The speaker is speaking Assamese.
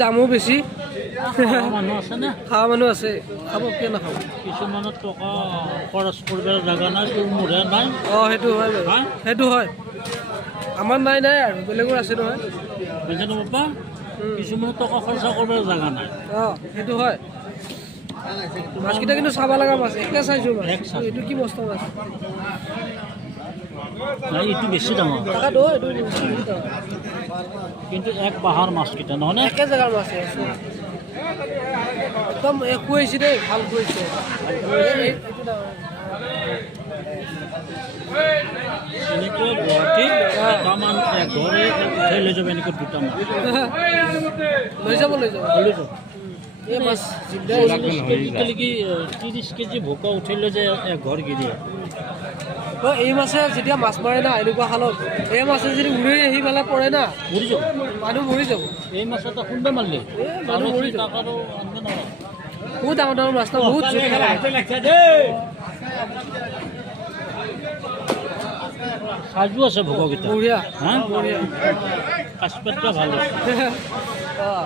দামও বেছি মানুহ আছে নে খাওয়া মানুহ আছে খাব কিয় নাখাব কিছুমানৰ টকা খৰচ কৰিব জাগা নাই তোৰ মোৰে নাই অঁ সেইটো হয় বাৰু হা? সেইটো হয় আমাৰ নাই নাই আৰু বেলেগৰ আছে নহয় বুজিছেনে বাবা কিছুমানৰ টকা খৰচা কৰিব জাগা নাই অঁ সেইটো হয় মাছকেইটা কিন্তু চাব লগা মাছ একে চাইছোঁ মাছ এক size। এইটো কি মস্ত মাছ নাই এইটো বেছি ডাঙৰ টকাটো এইটো বহুত ডাঙৰ। কিন্তু এক বাহাৰ মাছকেইটা নহয়নে একে জেগাৰ মাছ একদম খুৱাইছে দেই ভাল খুৱাইছে এইটো ডাঙৰ এনেকৈ গুৱাহাটীত দুটামান এঘৰে উঠাই লৈ যাব এনেকৈ দুটামান লৈ যাব লৈ যাব লৈ যাব এই মাছ জিন্দা 30 কেজি ভোকা উঠাই লৈ যায় এঘৰ গিৰি অঁ এই মাছে যেতিয়া মাছ মাৰে না এনেকুৱা খালত এই মাছে যদি উৰি আহি পেলাই পৰে না মৰি যাব মানুহ মৰি যাব এই মাছ এটা খুন্দা মাৰিলে মানুহ মৰি যাব টাকাৰো আনবে নোৱাৰা বহুত ডাঙৰ ডাঙৰ মাছ না বহুত জোৰ সাজু আছে ভোককেইটা বঢ়িয়া হা বঢ়িয়া কাছপেটটা ভাল আছে অঁ